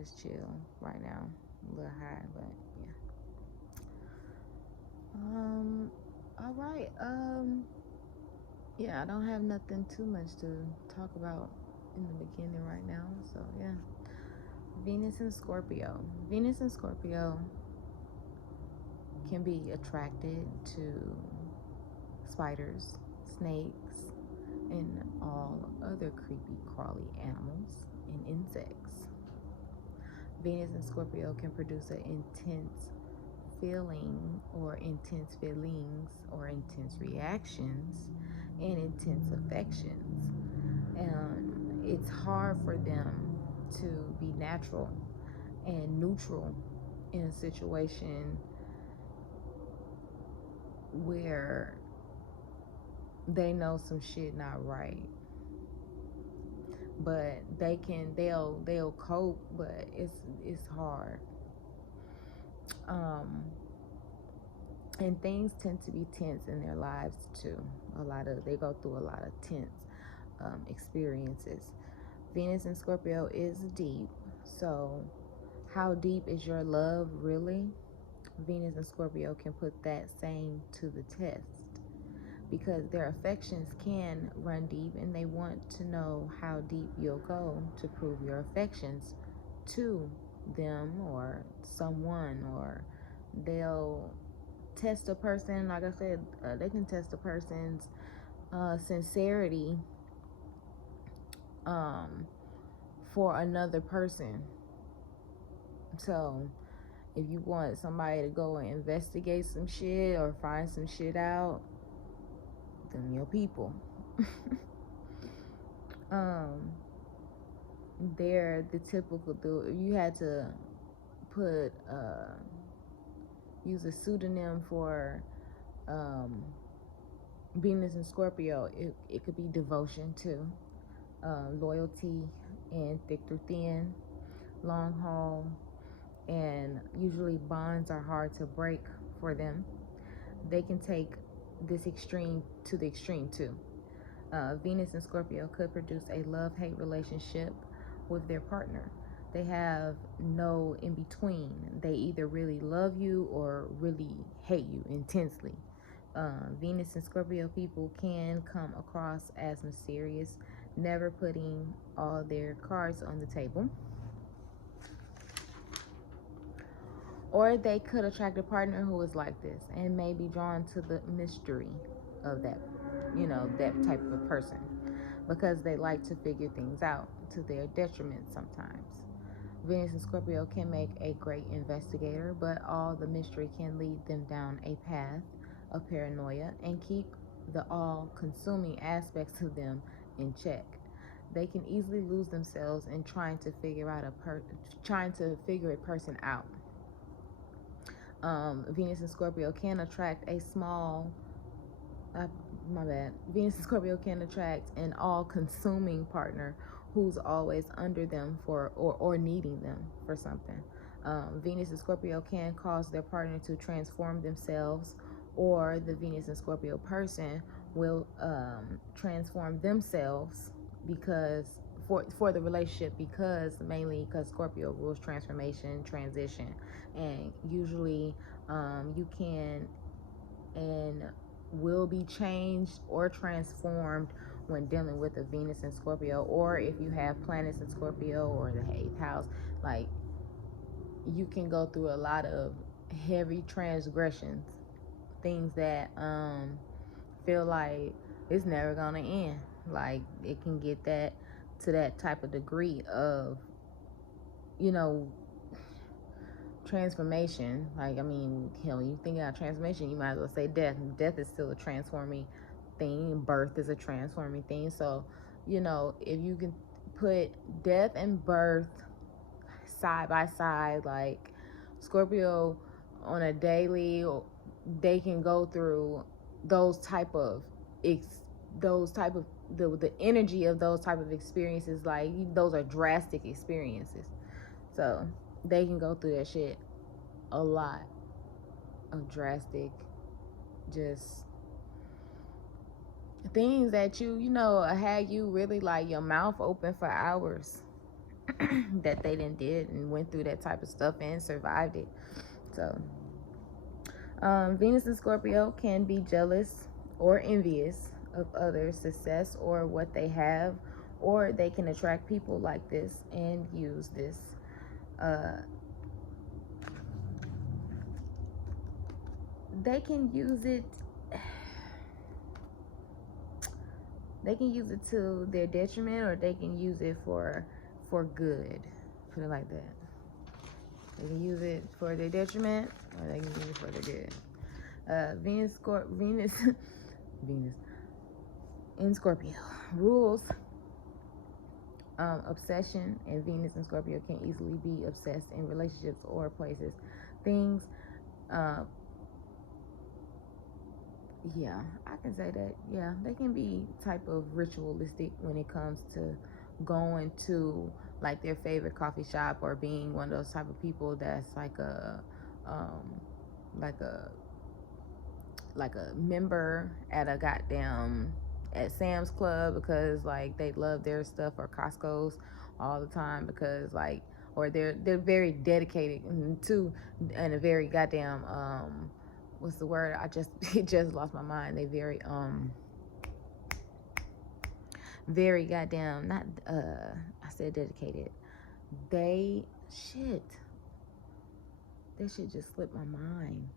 just chill right now. A little high, but yeah. All right. Yeah, I don't have nothing too much to talk about in the beginning right now. So yeah. Venus and Scorpio. Venus and Scorpio can be attracted to spiders, snakes, and all other creepy crawly animals and insects. Venus and Scorpio can produce an intense feeling or intense feelings or intense reactions and intense affections. And it's hard for them to be natural and neutral in a situation where they know some shit not right, but they'll cope, but it's hard. And things tend to be tense in their lives too. They go through a lot of tense experiences. Venus in Scorpio is deep, so how deep is your love really? Venus and Scorpio can put that same to the test, because their affections can run deep and they want to know how deep you'll go to prove your affections to them or someone, or they'll test a person. Like I said, they can test a person's sincerity for another person. So if you want somebody to go and investigate some shit or find some shit out, them your people. They're the typical dude. You had to put use a pseudonym for Venus and Scorpio. It could be devotion too, loyalty, and thick through thin, long haul, and usually bonds are hard to break for them. They can take this extreme to the extreme too. Venus and Scorpio could produce a love-hate relationship with their partner. They have no in between. They either really love you or really hate you intensely. Venus and Scorpio people can come across as mysterious, never putting all their cards on the table. Or they could attract a partner who is like this and may be drawn to the mystery of that, that type of person, because they like to figure things out to their detriment sometimes. Venus and Scorpio can make a great investigator, but all the mystery can lead them down a path of paranoia and keep the all-consuming aspects of them in check. They can easily lose themselves in trying to figure a person out. Venus and Scorpio can attract Venus and Scorpio can attract an all-consuming partner who's always under them or needing them for something. Venus and Scorpio can cause their partner to transform themselves, or the Venus and Scorpio person will transform themselves because for the relationship, mainly because Scorpio rules transformation, transition, and usually you can and will be changed or transformed when dealing with a Venus and Scorpio, or if you have planets in Scorpio or the 8th house, like, you can go through a lot of heavy transgressions, things that feel like it's never gonna end. Like, it can get that to that type of degree of, transformation. Like, I mean, hell, you think about transformation, you might as well say death. Death is still a transforming thing. Birth is a transforming thing. So, if you can put death and birth side by side, like Scorpio on a daily, they can go through those type of the energy of those type of experiences. Like, those are drastic experiences, so they can go through that shit. A lot of drastic, just things that had you really like your mouth open for hours. that they did and went through that type of stuff and survived it. So Venus in Scorpio can be jealous or envious of others' success or what they have, or they can attract people like this and use this. They can use it. They can use it to their detriment, or they can use it for good. Put it like that. They can use it for their detriment, or they can use it for their good. Venus Venus in Scorpio rules obsession, and Venus in Scorpio can easily be obsessed in relationships or places, things. Yeah, I can say that. Yeah, they can be type of ritualistic when it comes to going to like their favorite coffee shop, or being one of those type of people that's like um, like a like a member at a goddamn at Sam's Club because like they love their stuff, or Costco's all the time because like, or they're very dedicated to, and a very goddamn what's the word? I just it just lost my mind. They very goddamn not I said dedicated. They shit. That shit just slipped my mind.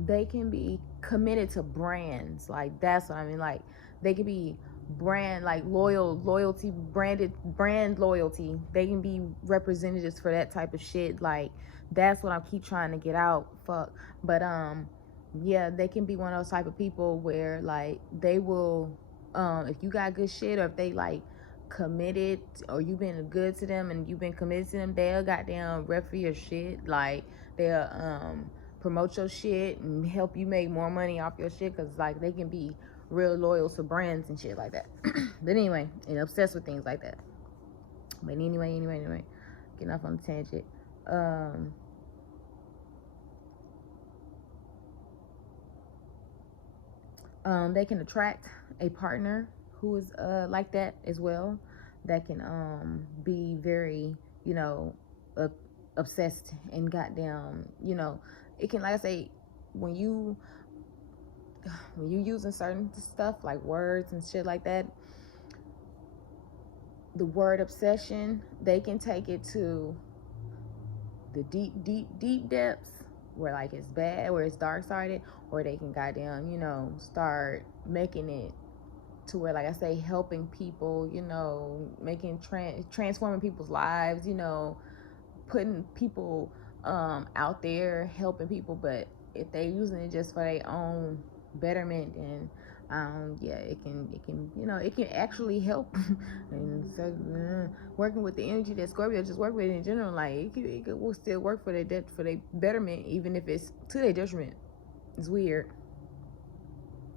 They can be committed to brands. Like that's what I mean. Like they can be brand like loyalty, brand loyalty. They can be representatives for that type of shit. Like that's what I keep trying to get out. Fuck. But yeah, they can be one of those type of people where like they will if you got good shit, or if they like committed, or you've been good to them and you've been committed to them, they'll goddamn rep for your shit. Like they'll promote your shit and help you make more money off your shit, because like they can be real loyal to brands and shit like that. But anyway, and obsessed with things like that. But anyway, getting off on the tangent. They can attract a partner who is like that as well, that can be very, you know, obsessed and goddamn, you know, it can, like I say, when you using certain stuff like words and shit like that, the word obsession, they can take it to the deep depths where like it's bad, where it's dark sided, or they can goddamn, you know, start making it to where, like I say, helping people, you know, making transforming people's lives, you know, putting people out there, helping people. But if they using it just for their own betterment, and yeah, it can, you know, it can actually help. And so working with the energy that Scorpio just work with in general, like it will still work for their betterment, even if it's to their detriment. It's weird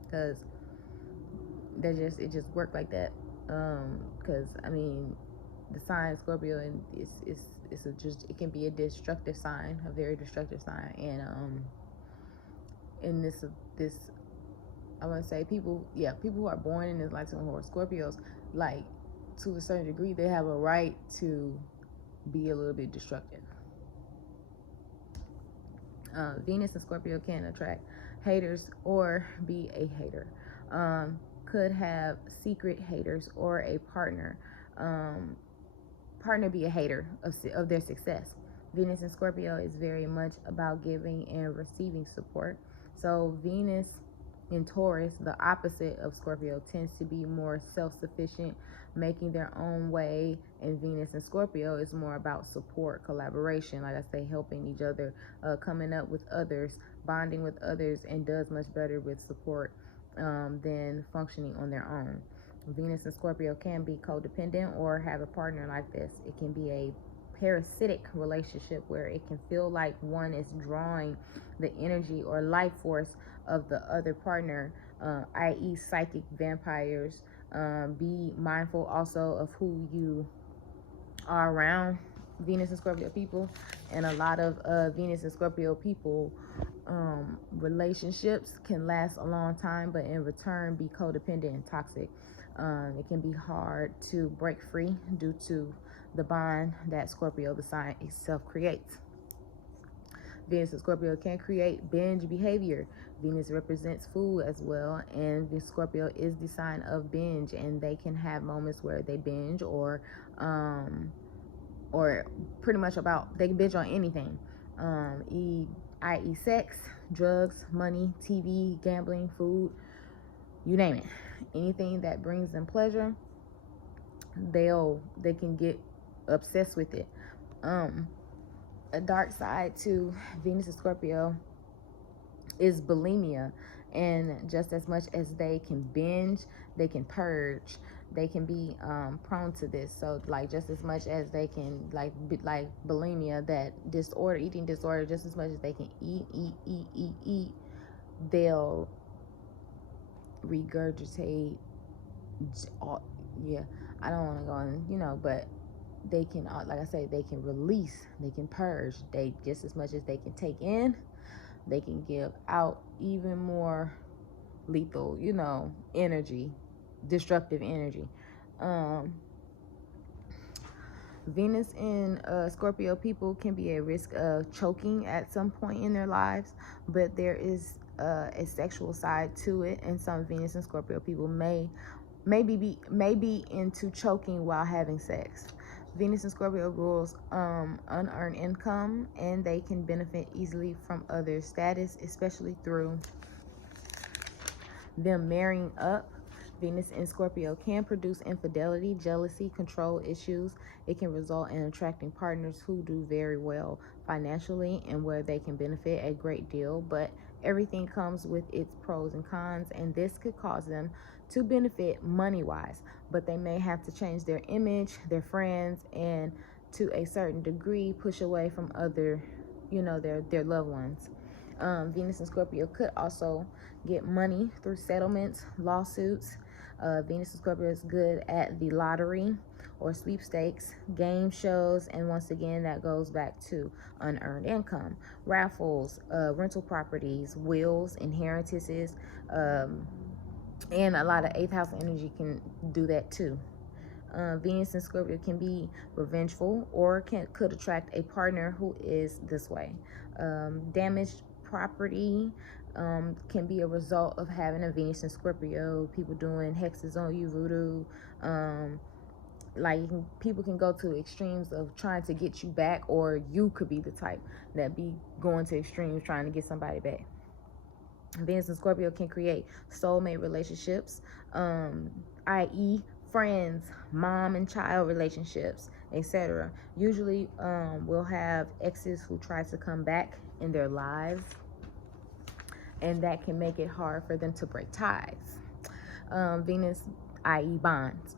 because it just worked like that. Because I mean, the sign Scorpio, and it's just, it can be a destructive sign, a very destructive sign. And in this I want to say people who are born in this lifetime who are Scorpios, like to a certain degree, they have a right to be a little bit destructive. Venus and Scorpio can attract haters or be a hater. Could have secret haters, or a partner be a hater of their success. Venus and Scorpio is very much about giving and receiving support. So Venus in Taurus, the opposite of Scorpio, tends to be more self-sufficient, making their own way. And Venus in Scorpio is more about support, collaboration, like I say, helping each other, coming up with others, bonding with others, and does much better with support than functioning on their own. Venus and Scorpio can be codependent or have a partner like this. It can be a parasitic relationship where it can feel like one is drawing the energy or life force of the other partner, i.e. psychic vampires. Be mindful also of who you are around Venus and Scorpio people. And a lot of Venus and Scorpio people relationships can last a long time, but in return be codependent and toxic. It can be hard to break free due to the bond that Scorpio, the sign itself, creates. Venus and Scorpio can create binge behavior. Venus represents food as well, and the Scorpio is the sign of binge, and they can have moments where they binge, or pretty much about they can binge on anything, i.e., sex, drugs, money, TV, gambling, food, you name it. Anything that brings them pleasure, they can get obsessed with it. A dark side to Venus and Scorpio is bulimia, and just as much as they can binge, they can purge. They can be prone to this. So like just as much as they can like bulimia, that disorder, eating disorder, just as much as they can eat, they'll regurgitate. Yeah, I don't want to go on, but they can, like I say, they can release, they can purge. They just as much as they can take in, they can give out even more lethal, energy, destructive energy. Venus in Scorpio people can be at risk of choking at some point in their lives, but there is a sexual side to it, and some Venus and Scorpio people may be into choking while having sex. Venus and Scorpio rules unearned income, and they can benefit easily from other status, especially through them marrying up. Venus in Scorpio can produce infidelity, jealousy, control issues. It can result in attracting partners who do very well financially and where they can benefit a great deal, but everything comes with its pros and cons, and this could cause them to benefit money-wise, but they may have to change their image, their friends, and to a certain degree push away from other, their loved ones. Venus and Scorpio could also get money through settlements, lawsuits. Venus and Scorpio is good at the lottery or sweepstakes, game shows, and once again, that goes back to unearned income, raffles, rental properties, wills, inheritances, and a lot of eighth house energy can do that too. Venus and Scorpio can be revengeful or could attract a partner who is this way. Damaged property can be a result of having a Venus and Scorpio. People doing hexes on you, voodoo. People can go to extremes of trying to get you back, or you could be the type that be going to extremes trying to get somebody back. Venus and Scorpio can create soulmate relationships, i.e., friends, mom and child relationships, etc. Usually, we'll have exes who try to come back in their lives, and that can make it hard for them to break ties. Venus, i.e., bonds.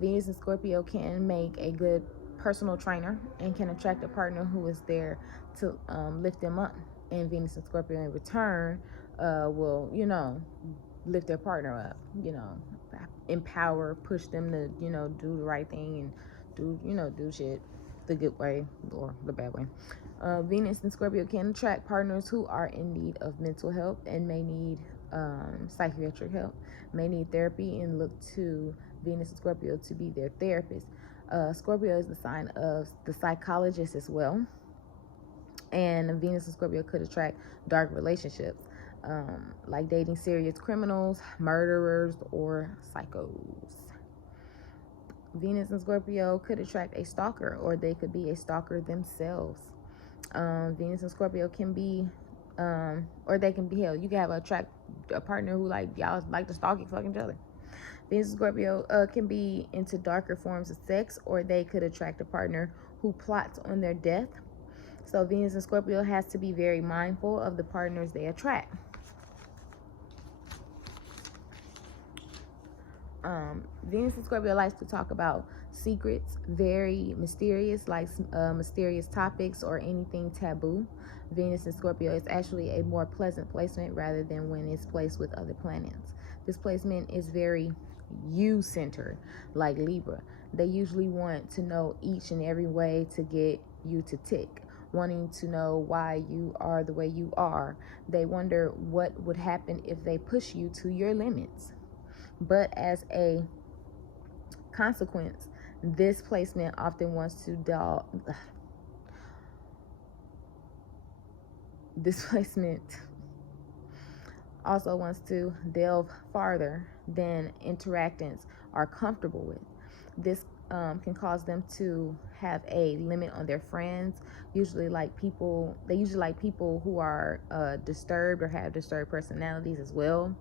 Venus and Scorpio can make a good personal trainer and can attract a partner who is there to lift them up. And Venus and Scorpio in return will, lift their partner up, empower, push them to, do the right thing and do shit the good way or the bad way. Venus and Scorpio can attract partners who are in need of mental help and may need psychiatric help, may need therapy, and look to Venus and Scorpio to be their therapist. Scorpio is the sign of the psychologist as well, and Venus and Scorpio could attract dark relationships, like dating serious criminals, murderers, or psychos. Venus and Scorpio could attract a stalker, or they could be a stalker themselves. Venus and Scorpio can be, or they can be hell. You can have attract a partner who y'all like to stalk each other. Venus and Scorpio can be into darker forms of sex, or they could attract a partner who plots on their death. So Venus and Scorpio has to be very mindful of the partners they attract. Venus and Scorpio likes to talk about secrets, very mysterious, like mysterious topics or anything taboo. Venus and Scorpio is actually a more pleasant placement rather than when it's placed with other planets. This placement is very you-centered, like Libra. They usually want to know each and every way to get you to tick, wanting to know why you are the way you are. They wonder what would happen if they push you to your limits. But as a consequence, this placement often wants to this placement also wants to delve farther than interactants are comfortable with. This can cause them to have a limit on their friends. They usually like people who are disturbed or have disturbed personalities as well.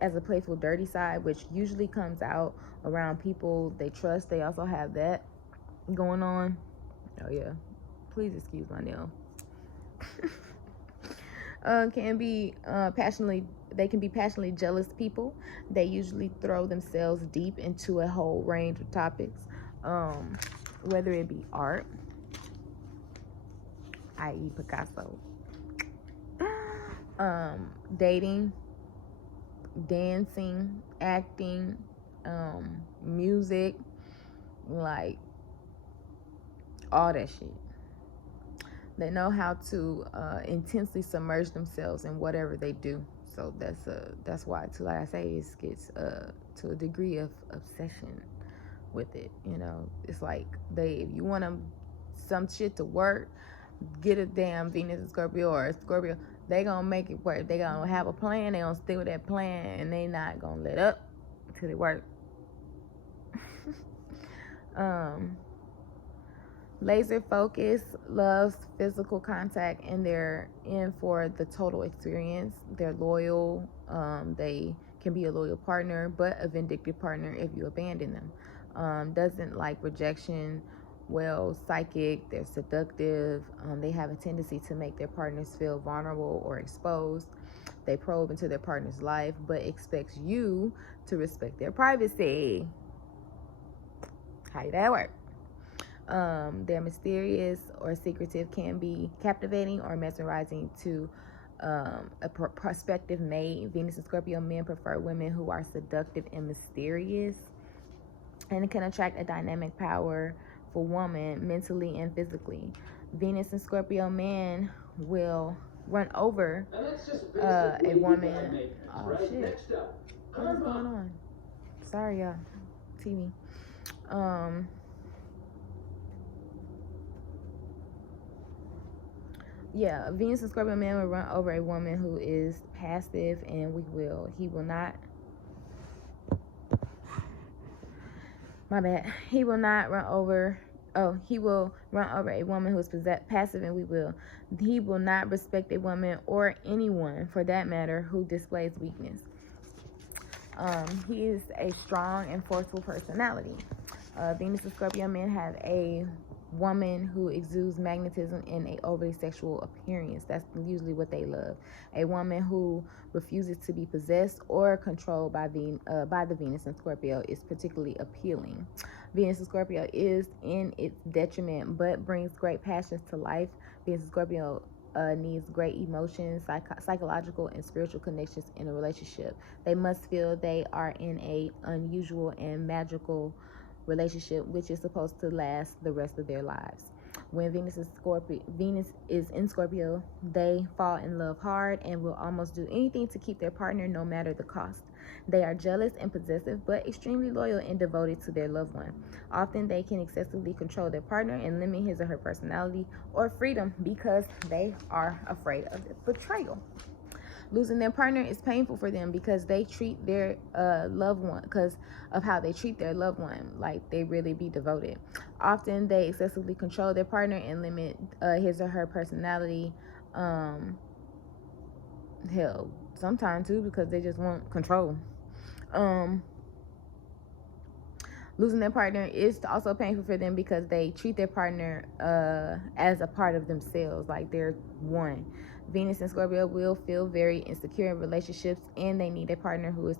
As a playful dirty side, which usually comes out around people they trust. They also have that going on. Oh yeah, please excuse my nail. Can be passionately They can be passionately jealous people. They usually throw themselves deep into a whole range of topics, whether it be art, i.e. Picasso, dating, dancing, acting, music, like all that shit. They know how to intensely submerge themselves in whatever they do. So that's why too. Like I say, it gets to a degree of obsession with it. You know, it's like if you want some shit to work, get a damn Venus and Scorpio or a Scorpio. They gonna make it work. They gonna have a plan. They gonna stick with that plan, and they not gonna let up until it work. Laser focus, loves physical contact, and they're in for the total experience. They're loyal. They can be a loyal partner, but a vindictive partner if you abandon them. Doesn't like rejection. Well, psychic. They're seductive. They have a tendency to make their partners feel vulnerable or exposed. They probe into their partner's life, but expects you to respect their privacy. How did that work? They're mysterious or secretive, can be captivating or mesmerizing to a prospective mate. Venus and Scorpio men prefer women who are seductive and mysterious, and it can attract a dynamic, powerful woman mentally and physically. Venus and Scorpio men will run over a woman. Oh shit! What is going on? Sorry, y'all. TV. Yeah, Venus and Scorpio man will run over a woman who is passive and weak-willed. He will not. My bad. He will not run over. Oh, he will run over a woman who is passive and weak-willed. He will not respect a woman or anyone, for that matter, who displays weakness. He is a strong and forceful personality. Venus and Scorpio men have a woman who exudes magnetism and a overly sexual appearance. That's usually what they love. A woman who refuses to be possessed or controlled by the Venus and Scorpio is particularly appealing. Venus and Scorpio is in its detriment, but brings great passions to life. Venus and Scorpio needs great emotions, psychological and spiritual connections in a relationship. They must feel they are in a unusual and magical relationship, which is supposed to last the rest of their lives. When Venus is in Scorpio, they fall in love hard and will almost do anything to keep their partner, no matter the cost. They are jealous and possessive, but extremely loyal and devoted to their loved one. Often they can excessively control their partner and limit his or her personality or freedom because they are afraid of betrayal. Losing their partner is painful for them because they treat their loved one, because of how they treat their loved one, like they really be devoted. Often they excessively control their partner and limit his or her personality. Hell, sometimes too, because they just want control. Losing their partner is also painful for them because they treat their partner as a part of themselves, like they're one. Venus and Scorpio will feel very insecure in relationships, and they need a partner who is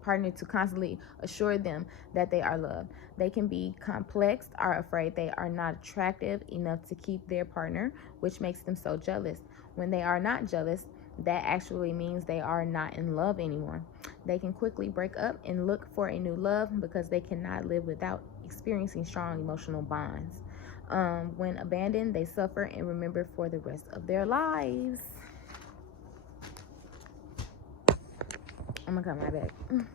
partner to constantly assure them that they are loved. They can be complex, are afraid they are not attractive enough to keep their partner, which makes them so jealous. When they are not jealous, that actually means they are not in love anymore. They can quickly break up and look for a new love because they cannot live without experiencing strong emotional bonds. When abandoned, they suffer and remember for the rest of their lives. I'm gonna come right back.